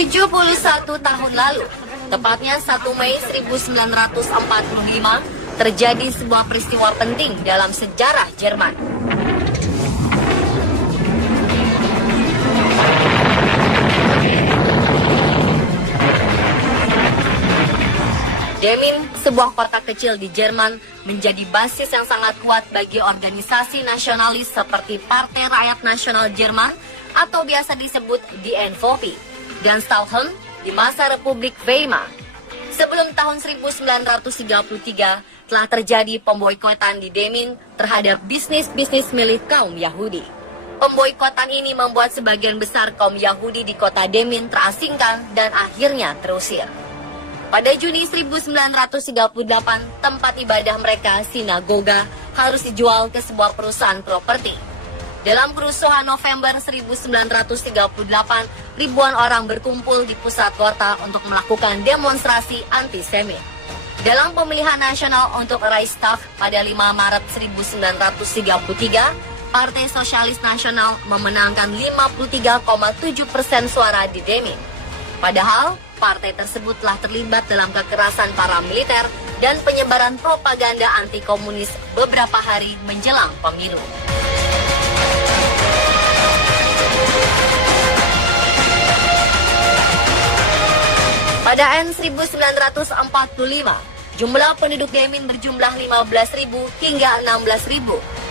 71 tahun lalu, tepatnya 1 Mei 1945, terjadi sebuah peristiwa penting dalam sejarah Jerman. Demmin, sebuah kota kecil di Jerman, menjadi basis yang sangat kuat bagi organisasi nasionalis seperti Partai Rakyat Nasional Jerman atau biasa disebut Die NVP, dan Stauhen di masa Republik Weimar. Sebelum tahun 1933 telah terjadi pemboikotan di Demmin terhadap bisnis-bisnis milik kaum Yahudi. Pemboikotan ini membuat sebagian besar kaum Yahudi di kota Demmin terasingkan dan akhirnya terusir. Pada Juni 1938, tempat ibadah mereka, sinagoga, harus dijual ke sebuah perusahaan properti. Dalam kerusuhan November 1938, ribuan orang berkumpul di pusat kota untuk melakukan demonstrasi antisemit. Dalam pemilihan nasional untuk Reichstag pada 5 Maret 1933, Partai Sosialis Nasional memenangkan 53,7% suara di Demmin. Padahal, partai tersebut telah terlibat dalam kekerasan para militer dan penyebaran propaganda anti-komunis beberapa hari menjelang pemilu. Pada N 1945, jumlah penduduk Demmin berjumlah 15.000 hingga 16.000.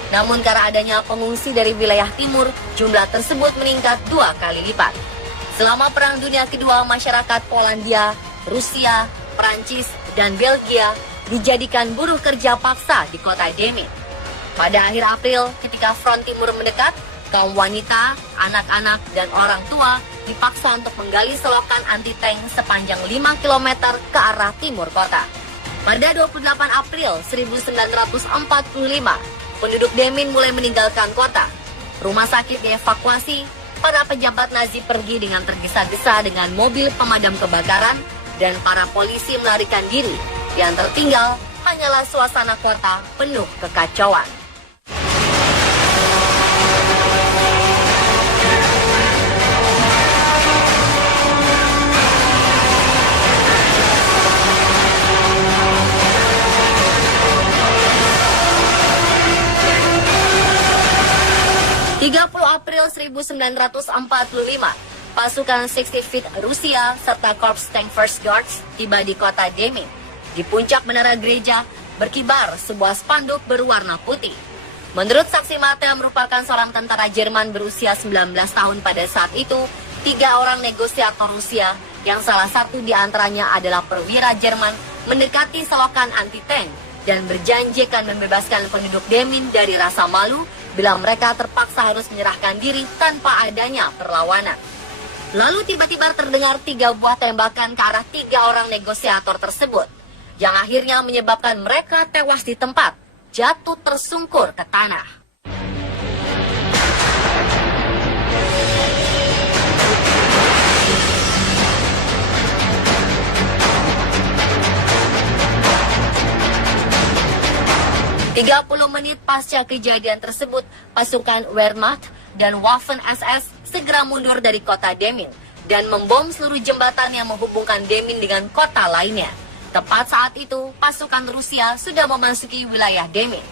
Namun karena adanya pengungsi dari wilayah timur, jumlah tersebut meningkat 2 kali lipat. Selama Perang Dunia Kedua, masyarakat Polandia, Rusia, Prancis, dan Belgia dijadikan buruh kerja paksa di kota Demmin. Pada akhir April, ketika front timur mendekat, kaum wanita, anak-anak, dan orang tua dipaksa untuk menggali selokan anti-tank sepanjang 5 km ke arah timur kota. Pada 28 April 1945, penduduk Demmin mulai meninggalkan kota. Rumah sakit dievakuasi. Para pejabat Nazi pergi dengan tergesa-gesa dengan mobil pemadam kebakaran dan para polisi melarikan diri. Yang tertinggal hanyalah suasana kota penuh kekacauan. April 1945, pasukan 60th Rusia serta Korps Tank First Guards tiba di kota Demmin. Di puncak menara gereja berkibar sebuah spanduk berwarna putih. Menurut saksi mata yang merupakan seorang tentara Jerman berusia 19 tahun pada saat itu, 3 orang negosiator Rusia, yang salah satu di antaranya adalah perwira Jerman, mendekati selokan anti-tank dan berjanji akan membebaskan penduduk Demmin dari rasa malu bila mereka terpaksa harus menyerahkan diri tanpa adanya perlawanan. Lalu tiba-tiba terdengar 3 buah tembakan ke arah 3 orang negosiator tersebut, yang akhirnya menyebabkan mereka tewas di tempat, jatuh tersungkur ke tanah. Tiga 30 menit pasca kejadian tersebut, pasukan Wehrmacht dan Waffen-SS segera mundur dari kota Demmin dan membom seluruh jembatan yang menghubungkan Demmin dengan kota lainnya. Tepat saat itu, pasukan Rusia sudah memasuki wilayah Demmin.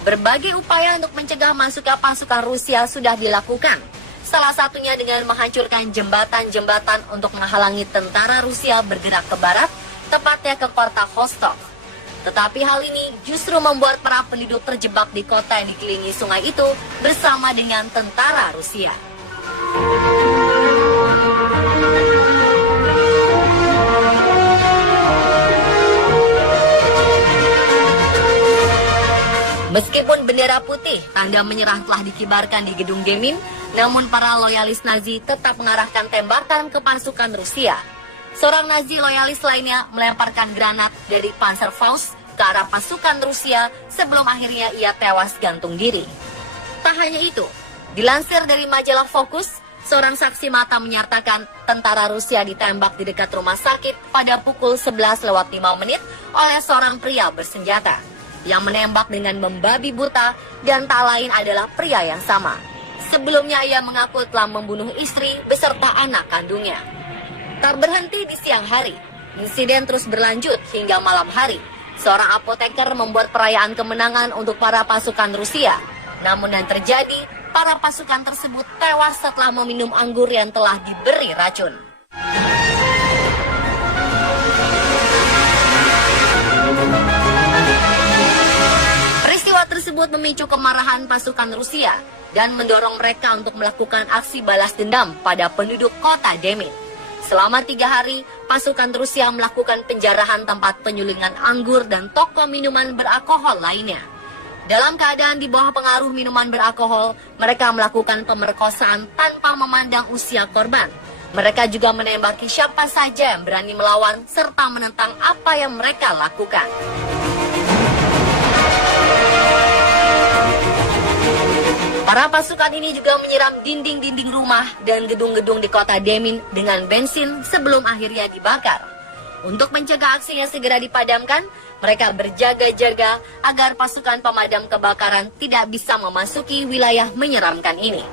Berbagai upaya untuk mencegah masuknya pasukan Rusia sudah dilakukan. Salah satunya dengan menghancurkan jembatan-jembatan untuk menghalangi tentara Rusia bergerak ke barat, tepatnya ke kota Vostok. Tetapi hal ini justru membuat para penduduk terjebak di kota yang dikelilingi sungai itu bersama dengan tentara Rusia. Meskipun bendera putih, tanda menyerah telah dikibarkan di gedung Demmin, namun para loyalis Nazi tetap mengarahkan tembakan ke pasukan Rusia. Seorang Nazi loyalis lainnya melemparkan granat dari Panzerfaust ke arah pasukan Rusia sebelum akhirnya ia tewas gantung diri. Tak hanya itu, dilansir dari majalah Focus, seorang saksi mata menyatakan tentara Rusia ditembak di dekat rumah sakit pada pukul 11:05 oleh seorang pria bersenjata yang menembak dengan membabi buta dan tak lain adalah pria yang sama. Sebelumnya ia mengaku telah membunuh istri beserta anak kandungnya. Tak berhenti di siang hari, insiden terus berlanjut hingga malam hari. Seorang apoteker membuat perayaan kemenangan untuk para pasukan Rusia. Namun yang terjadi, para pasukan tersebut tewas setelah meminum anggur yang telah diberi racun. Peristiwa tersebut memicu kemarahan pasukan Rusia dan mendorong mereka untuk melakukan aksi balas dendam pada penduduk kota Demmin. Selama 3 hari, pasukan Rusia melakukan penjarahan tempat penyulingan anggur dan toko minuman beralkohol lainnya. Dalam keadaan di bawah pengaruh minuman beralkohol, mereka melakukan pemerkosaan tanpa memandang usia korban. Mereka juga menembaki siapa saja yang berani melawan serta menentang apa yang mereka lakukan. Para pasukan ini juga menyiram dinding-dinding rumah dan gedung-gedung di kota Demmin dengan bensin sebelum akhirnya dibakar. Untuk mencegah aksinya segera dipadamkan, mereka berjaga-jaga agar pasukan pemadam kebakaran tidak bisa memasuki wilayah menyeramkan ini.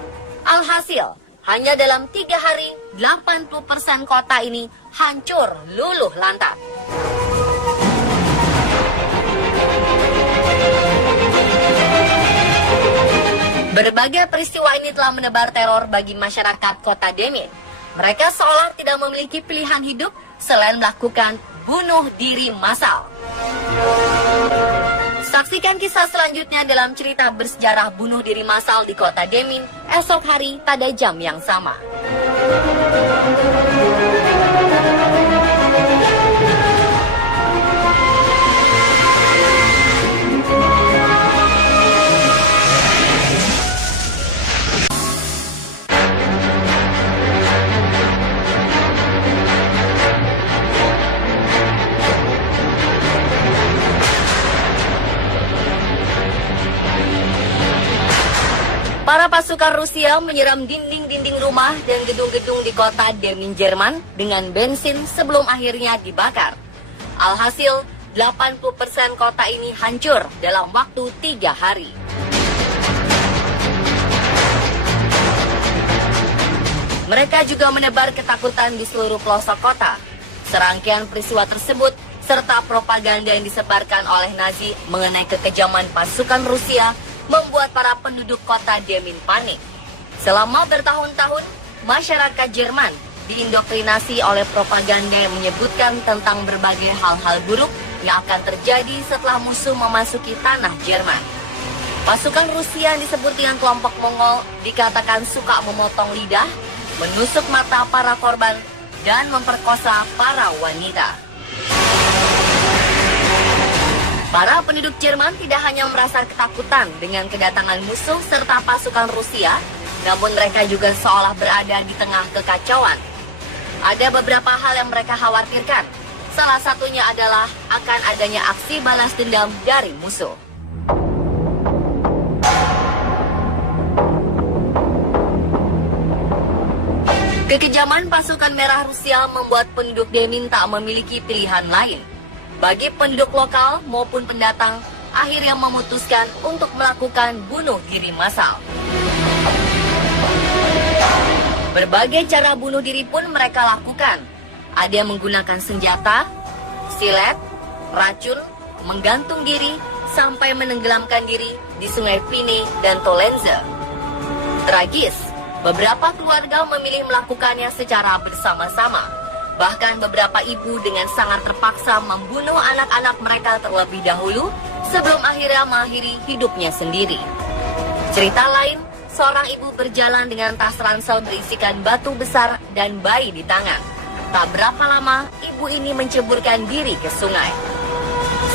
Alhasil, hanya dalam 3 hari, 80% kota ini hancur luluh lantak. Berbagai peristiwa ini telah menebar teror bagi masyarakat kota Demmin. Mereka seolah tidak memiliki pilihan hidup selain melakukan bunuh diri massal. Saksikan kisah selanjutnya dalam cerita bersejarah bunuh diri massal di kota Demmin esok hari pada jam yang sama. Para pasukan Rusia menyiram dinding-dinding rumah dan gedung-gedung di kota Demmin, Jerman dengan bensin sebelum akhirnya dibakar. Alhasil, 80% kota ini hancur dalam waktu 3 hari. Mereka juga menebar ketakutan di seluruh pelosok kota. Serangkaian peristiwa tersebut serta propaganda yang disebarkan oleh Nazi mengenai kekejaman pasukan Rusia membuat para penduduk kota Demmin panik. Selama bertahun-tahun, masyarakat Jerman diindoktrinasi oleh propaganda yang menyebutkan tentang berbagai hal-hal buruk yang akan terjadi setelah musuh memasuki tanah Jerman. Pasukan Rusia yang disebut dengan kelompok Mongol dikatakan suka memotong lidah, menusuk mata para korban, dan memperkosa para wanita. Para penduduk Jerman tidak hanya merasa ketakutan dengan kedatangan musuh serta pasukan Rusia, namun mereka juga seolah berada di tengah kekacauan. Ada beberapa hal yang mereka khawatirkan. Salah satunya adalah akan adanya aksi balas dendam dari musuh. Kekejaman pasukan merah Rusia membuat penduduk Demmin tak memiliki pilihan lain. Bagi penduduk lokal maupun pendatang, akhirnya memutuskan untuk melakukan bunuh diri massal. Berbagai cara bunuh diri pun mereka lakukan. Ada yang menggunakan senjata, silet, racun, menggantung diri, sampai menenggelamkan diri di sungai Pine dan Tolenze. Tragis, beberapa keluarga memilih melakukannya secara bersama-sama. Bahkan beberapa ibu dengan sangat terpaksa membunuh anak-anak mereka terlebih dahulu sebelum akhirnya mengakhiri hidupnya sendiri. Cerita lain, seorang ibu berjalan dengan tas ransel berisikan batu besar dan bayi di tangan. Tak berapa lama, ibu ini menceburkan diri ke sungai.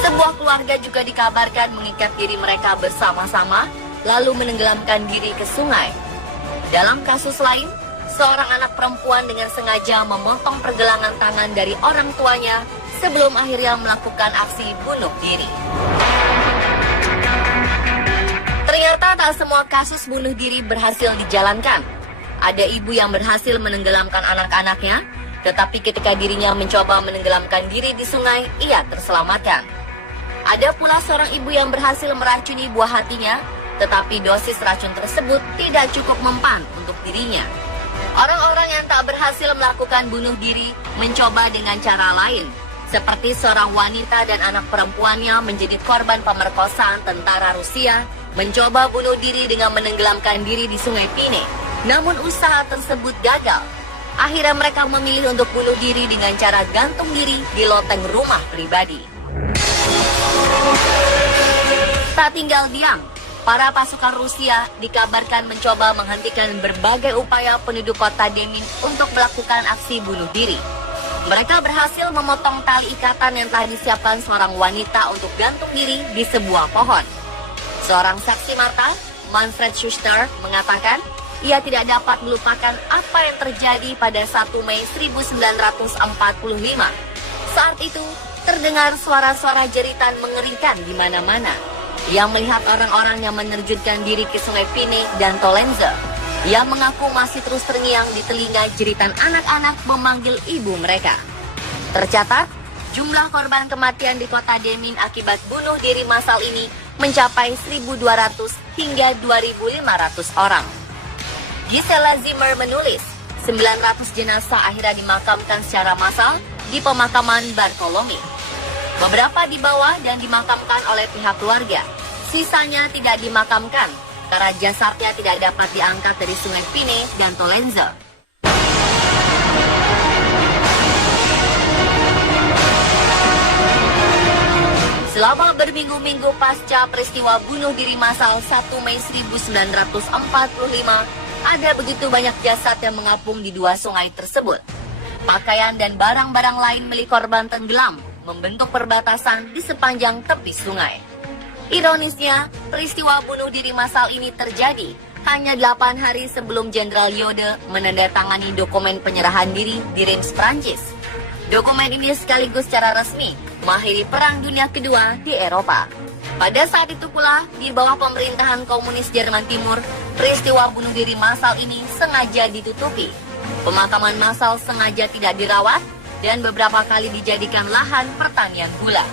Sebuah keluarga juga dikabarkan mengikat diri mereka bersama-sama, lalu menenggelamkan diri ke sungai. Dalam kasus lain, seorang anak perempuan dengan sengaja memotong pergelangan tangan dari orang tuanya sebelum akhirnya melakukan aksi bunuh diri. Ternyata tak semua kasus bunuh diri berhasil dijalankan. Ada ibu yang berhasil menenggelamkan anak-anaknya, tetapi ketika dirinya mencoba menenggelamkan diri di sungai, ia terselamatkan. Ada pula seorang ibu yang berhasil meracuni buah hatinya, tetapi dosis racun tersebut tidak cukup mempan untuk dirinya. Orang-orang yang tak berhasil melakukan bunuh diri mencoba dengan cara lain, seperti seorang wanita dan anak perempuannya menjadi korban pemerkosaan tentara Rusia, mencoba bunuh diri dengan menenggelamkan diri di Sungai Pine. Namun usaha tersebut gagal. Akhirnya mereka memilih untuk bunuh diri dengan cara gantung diri di loteng rumah pribadi. Tak tinggal diam, para pasukan Rusia dikabarkan mencoba menghentikan berbagai upaya penduduk kota Demmin untuk melakukan aksi bunuh diri. Mereka berhasil memotong tali ikatan yang telah disiapkan seorang wanita untuk gantung diri di sebuah pohon. Seorang saksi mata, Manfred Schuster, mengatakan ia tidak dapat melupakan apa yang terjadi pada 1 Mei 1945. Saat itu, terdengar suara-suara jeritan mengerikan di mana-mana. Ia melihat orang-orang yang menerjunkan diri ke Sungai Pine dan Tolenze. Ia mengaku masih terus terngiang di telinga jeritan anak-anak memanggil ibu mereka. Tercatat, jumlah korban kematian di kota Demmin akibat bunuh diri massal ini mencapai 1.200 hingga 2.500 orang. Gisela Zimmer menulis, 900 jenazah akhirnya dimakamkan secara massal di pemakaman Bartholomew. Beberapa dibawa dan dimakamkan oleh pihak keluarga. Sisanya tidak dimakamkan karena jasadnya tidak dapat diangkat dari Sungai Pine dan Tolenze. Selama berminggu-minggu pasca peristiwa bunuh diri massal 1 Mei 1945, ada begitu banyak jasad yang mengapung di 2 sungai tersebut. Pakaian dan barang-barang lain milik korban tenggelam membentuk perbatasan di sepanjang tepi sungai. Ironisnya, peristiwa bunuh diri massal ini terjadi hanya 8 hari sebelum Jenderal Yode menandatangani dokumen penyerahan diri di Reims, Prancis. Dokumen ini sekaligus secara resmi mengakhiri Perang Dunia Kedua di Eropa. Pada saat itu pula, di bawah pemerintahan komunis Jerman Timur, peristiwa bunuh diri massal ini sengaja ditutupi. Pemakaman massal sengaja tidak dirawat dan beberapa kali dijadikan lahan pertanian gula.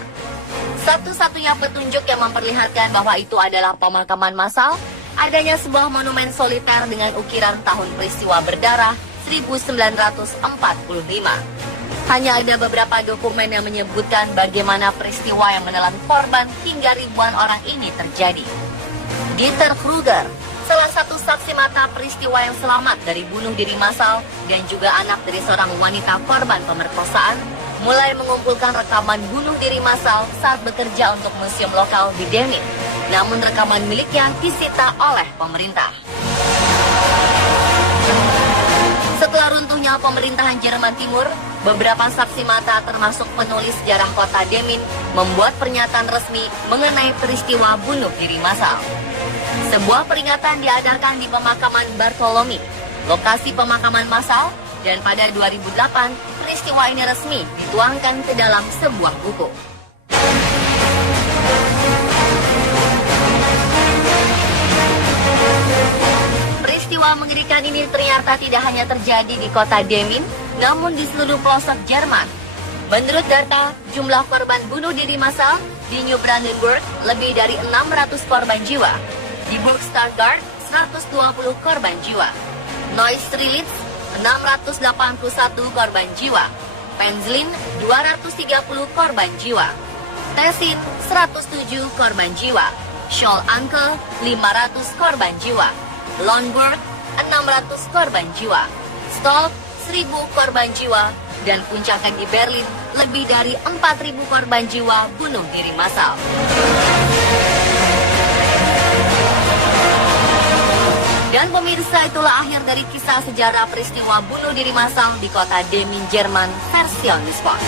Satu-satunya petunjuk yang memperlihatkan bahwa itu adalah pemakaman massal, adanya sebuah monumen soliter dengan ukiran tahun peristiwa berdarah 1945. Hanya ada beberapa dokumen yang menyebutkan bagaimana peristiwa yang menelan korban hingga ribuan orang ini terjadi. Dieter Kruger, salah satu saksi mata peristiwa yang selamat dari bunuh diri massal dan juga anak dari seorang wanita korban pemerkosaan, mulai mengumpulkan rekaman bunuh diri massal saat bekerja untuk museum lokal di Demmin. Namun rekaman miliknya disita oleh pemerintah. Setelah runtuhnya pemerintahan Jerman Timur, beberapa saksi mata termasuk penulis sejarah kota Demmin membuat pernyataan resmi mengenai peristiwa bunuh diri massal. Sebuah peringatan diadakan di pemakaman Bartholomew, lokasi pemakaman massal, dan pada 2008, peristiwa ini resmi dituangkan ke dalam sebuah buku. Peristiwa mengerikan ini ternyata tidak hanya terjadi di kota Demmin, namun di seluruh pelosok Jerman. Menurut data, jumlah korban bunuh diri massal di New Brandenburg lebih dari 600 korban jiwa. Di Burg Stuttgart, 120 korban jiwa. Neustrelitz, 681 korban jiwa. Penzlin, 230 korban jiwa. Tessin, 107 korban jiwa. Scholl-Anke, 500 korban jiwa. Lonburg, 600 korban jiwa. Stolp, 1.000 korban jiwa. Dan puncaknya di Berlin, lebih dari 4.000 korban jiwa bunuh diri massal. Dan pemirsa, itulah akhir dari kisah sejarah peristiwa bunuh diri massal di kota Demmin, Jerman, versi On The Spot.